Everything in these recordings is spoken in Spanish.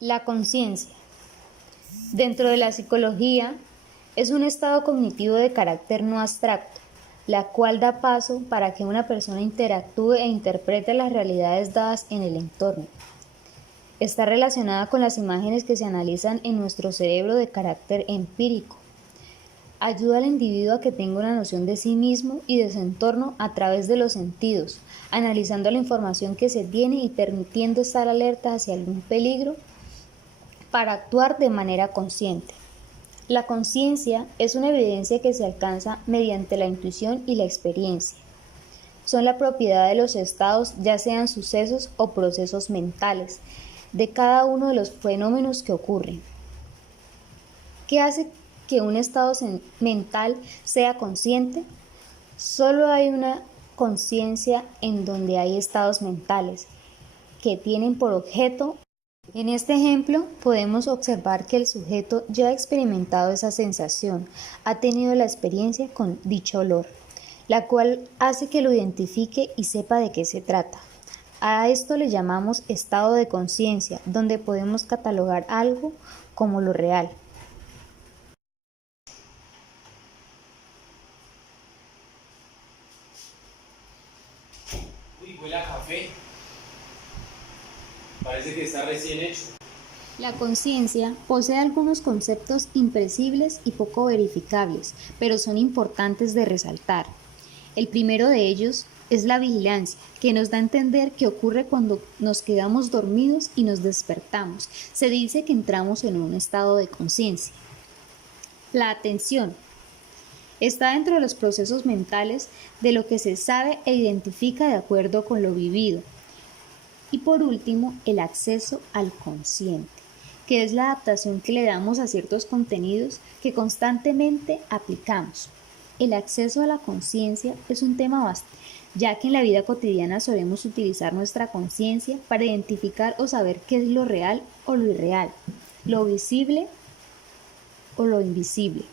La conciencia, dentro de la psicología, es un estado cognitivo de carácter no abstracto, la cual da paso para que una persona interactúe e interprete las realidades dadas en el entorno. Está relacionada con las imágenes que se analizan en nuestro cerebro de carácter empírico. Ayuda al individuo a que tenga una noción de sí mismo y de su entorno a través de los sentidos, analizando la información que se tiene y permitiendo estar alerta hacia algún peligro para actuar de manera consciente. La conciencia es una evidencia que se alcanza mediante la intuición y la experiencia. Son la propiedad de los estados, ya sean sucesos o procesos mentales, de cada uno de los fenómenos que ocurren. ¿Qué hace que un estado mental sea consciente? Solo hay una conciencia en donde hay estados mentales que tienen por objeto. En este ejemplo podemos observar que el sujeto ya ha experimentado esa sensación, ha tenido la experiencia con dicho olor, la cual hace que lo identifique y sepa de qué se trata. A esto le llamamos estado de conciencia, donde podemos catalogar algo como lo real. Uy, huele a café. Parece que está recién hecho. La conciencia posee algunos conceptos impredecibles y poco verificables, pero son importantes de resaltar. El primero de ellos es la vigilancia, que nos da a entender qué ocurre cuando nos quedamos dormidos y nos despertamos. Se dice que entramos en un estado de conciencia. La atención está dentro de los procesos mentales de lo que se sabe e identifica de acuerdo con lo vivido. Y por último, el acceso al consciente, que es la adaptación que le damos a ciertos contenidos que constantemente aplicamos. El acceso a la conciencia es un tema vasto, ya que en la vida cotidiana solemos utilizar nuestra conciencia para identificar o saber qué es lo real o lo irreal, lo visible o lo invisible.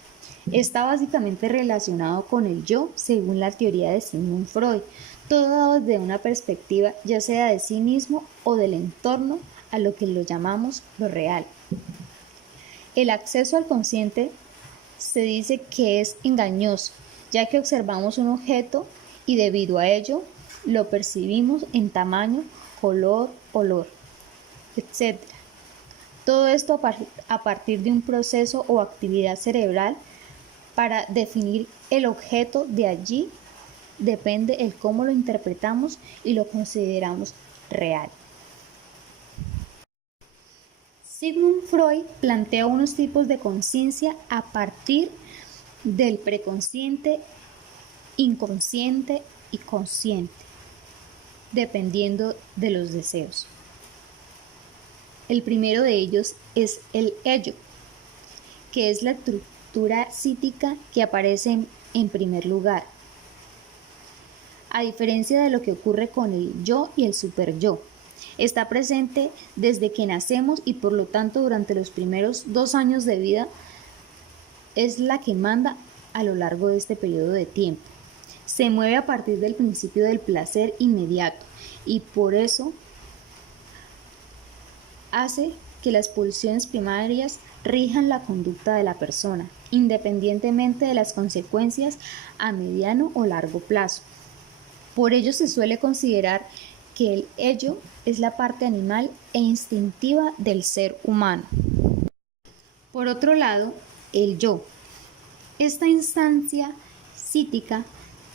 Está básicamente relacionado con el yo, según la teoría de Sigmund Freud, todo dado desde una perspectiva ya sea de sí mismo o del entorno, a lo que lo llamamos lo real. El acceso al consciente se dice que es engañoso, ya que observamos un objeto y debido a ello lo percibimos en tamaño, color, olor, etc. Todo esto a partir de un proceso o actividad cerebral para definir el objeto. De allí depende el cómo lo interpretamos y lo consideramos real. Sigmund Freud plantea unos tipos de conciencia a partir del preconsciente, inconsciente y consciente, dependiendo de los deseos. El primero de ellos es el ello, que es la estructura psíquica que aparece en primer lugar. A diferencia de lo que ocurre con el yo y el superyo, está presente desde que nacemos y por lo tanto durante los primeros 2 años de vida es la que manda a lo largo de este periodo de tiempo. Se mueve a partir del principio del placer inmediato y por eso hace que las pulsiones primarias rijan la conducta de la persona, independientemente de las consecuencias a mediano o largo plazo. Por ello se suele considerar que el ello es la parte animal e instintiva del ser humano. Por otro lado, el yo. Esta instancia psíquica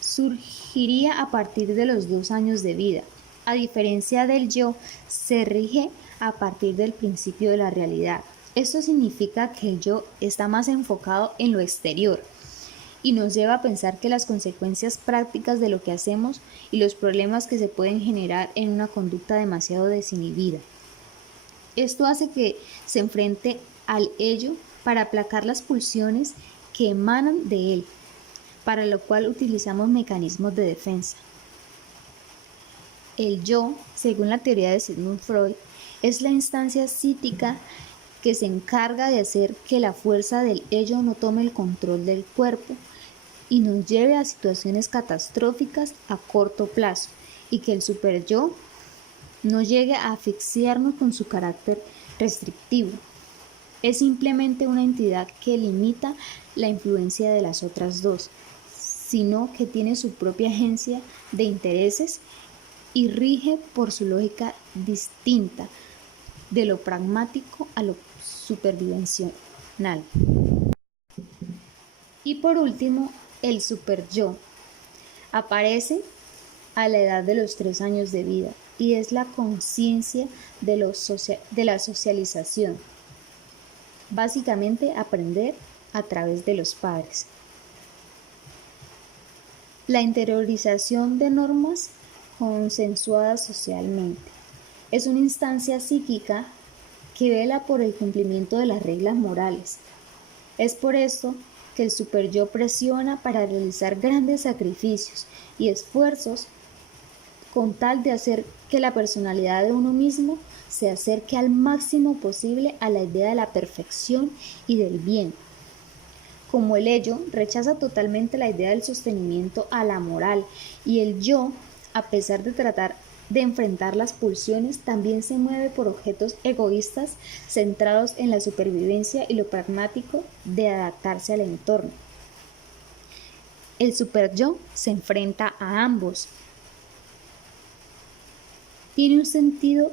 surgiría a partir de los 2 años de vida. A diferencia del yo, se rige a partir del principio de la realidad. Esto significa que el yo está más enfocado en lo exterior y nos lleva a pensar que las consecuencias prácticas de lo que hacemos y los problemas que se pueden generar en una conducta demasiado desinhibida. Esto hace que se enfrente al ello para aplacar las pulsiones que emanan de él, para lo cual utilizamos mecanismos de defensa. El yo, según la teoría de Sigmund Freud, es la instancia psíquica que se encarga de hacer que la fuerza del ello no tome el control del cuerpo y nos lleve a situaciones catastróficas a corto plazo y que el superyo no llegue a asfixiarnos con su carácter restrictivo. Es simplemente una entidad que limita la influencia de las otras dos, sino que tiene su propia agencia de intereses y rige por su lógica distinta de lo pragmático a lo supervivencial. Y por último, el superyo aparece a la edad de los 3 años de vida y es la conciencia de la socialización. Básicamente aprender a través de los padres. La interiorización de normas consensuadas socialmente. Es una instancia psíquica que vela por el cumplimiento de las reglas morales. Es por esto que el superyo presiona para realizar grandes sacrificios y esfuerzos con tal de hacer que la personalidad de uno mismo se acerque al máximo posible a la idea de la perfección y del bien. Como el ello rechaza totalmente la idea del sostenimiento a la moral y el yo, a pesar de tratar de enfrentar las pulsiones, también se mueve por objetos egoístas centrados en la supervivencia y lo pragmático de adaptarse al entorno. El superyo se enfrenta a ambos. Tiene un sentido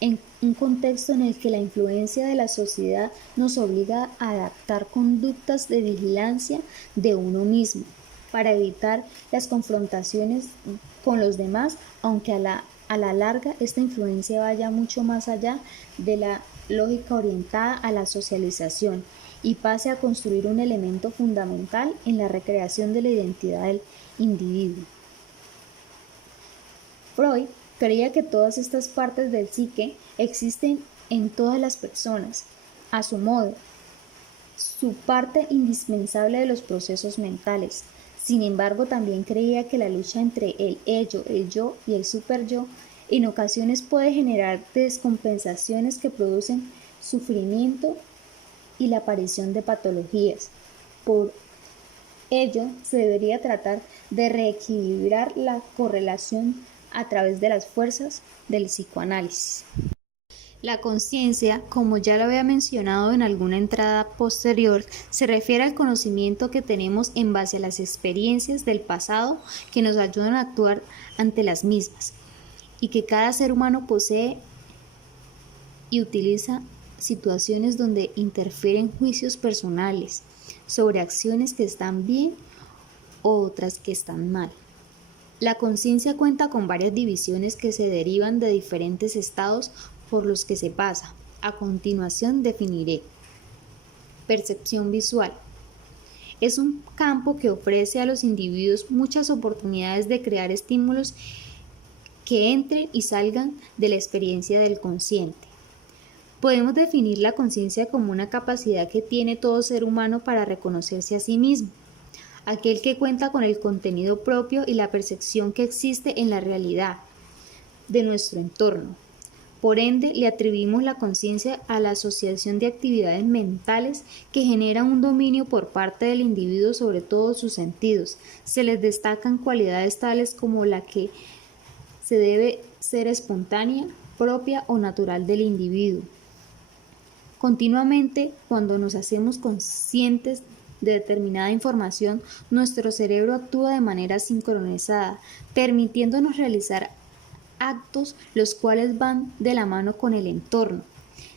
en un contexto en el que la influencia de la sociedad nos obliga a adaptar conductas de vigilancia de uno mismo para evitar las confrontaciones con los demás, aunque a la larga esta influencia vaya mucho más allá de la lógica orientada a la socialización y pase a construir un elemento fundamental en la recreación de la identidad del individuo. Freud creía que todas estas partes del psique existen en todas las personas, a su modo, su parte indispensable de los procesos mentales. Sin embargo, también creía que la lucha entre el ello, el yo y el superyo en ocasiones puede generar descompensaciones que producen sufrimiento y la aparición de patologías. Por ello, se debería tratar de reequilibrar la correlación a través de las fuerzas del psicoanálisis. La conciencia, como ya lo había mencionado en alguna entrada posterior, se refiere al conocimiento que tenemos en base a las experiencias del pasado que nos ayudan a actuar ante las mismas y que cada ser humano posee y utiliza situaciones donde interfieren juicios personales sobre acciones que están bien o otras que están mal. La conciencia cuenta con varias divisiones que se derivan de diferentes estados por los que se pasa. A continuación definiré. Percepción visual. Es un campo que ofrece a los individuos muchas oportunidades de crear estímulos que entren y salgan de la experiencia del consciente. Podemos definir la conciencia como una capacidad que tiene todo ser humano para reconocerse a sí mismo, aquel que cuenta con el contenido propio y la percepción que existe en la realidad de nuestro entorno. Por ende, le atribuimos la conciencia a la asociación de actividades mentales que generan un dominio por parte del individuo sobre todos sus sentidos. Se les destacan cualidades tales como la que se debe ser espontánea, propia o natural del individuo. Continuamente, cuando nos hacemos conscientes de determinada información, nuestro cerebro actúa de manera sincronizada, permitiéndonos realizar actos los cuales van de la mano con el entorno.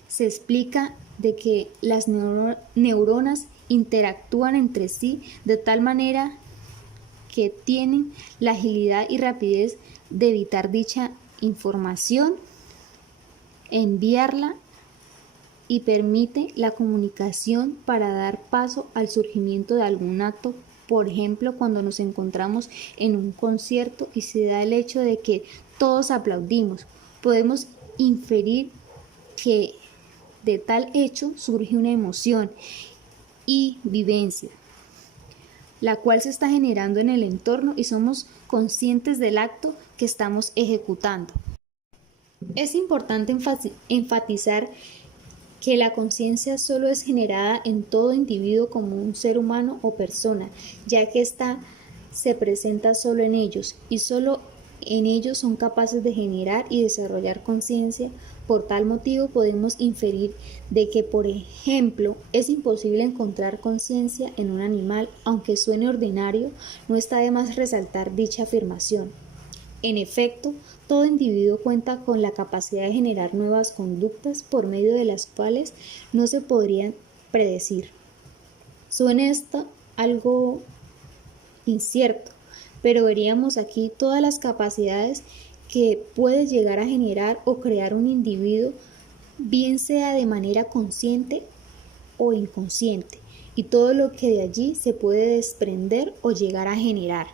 Se explica de que las neuronas interactúan entre sí de tal manera que tienen la agilidad y rapidez de evitar dicha información, enviarla y permite la comunicación para dar paso al surgimiento de algún acto. Por ejemplo, cuando nos encontramos en un concierto y se da el hecho de que todos aplaudimos, podemos inferir que de tal hecho surge una emoción y vivencia, la cual se está generando en el entorno y somos conscientes del acto que estamos ejecutando. Es importante enfatizar que la conciencia solo es generada en todo individuo como un ser humano o persona, ya que ésta se presenta solo en ellos y solo en ellos son capaces de generar y desarrollar conciencia. Por tal motivo podemos inferir de que, por ejemplo, es imposible encontrar conciencia en un animal, aunque suene ordinario, no está de más resaltar dicha afirmación. En efecto, todo individuo cuenta con la capacidad de generar nuevas conductas por medio de las cuales no se podrían predecir. Suena esto algo incierto, pero veríamos aquí todas las capacidades que puede llegar a generar o crear un individuo, bien sea de manera consciente o inconsciente, y todo lo que de allí se puede desprender o llegar a generar.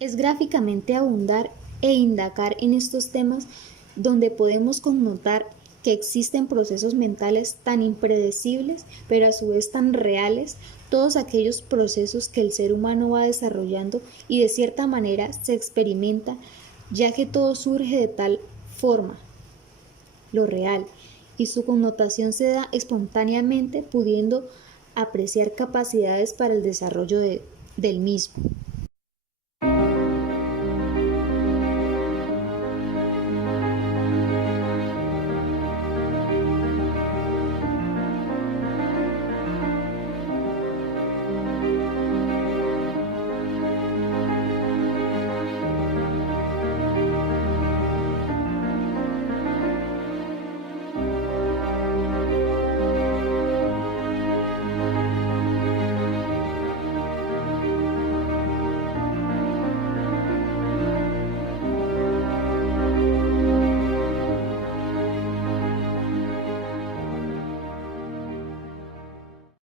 Es gráficamente abundar e indagar en estos temas donde podemos connotar que existen procesos mentales tan impredecibles, pero a su vez tan reales, todos aquellos procesos que el ser humano va desarrollando y de cierta manera se experimenta, ya que todo surge de tal forma, lo real, y su connotación se da espontáneamente, pudiendo apreciar capacidades para el desarrollo del mismo.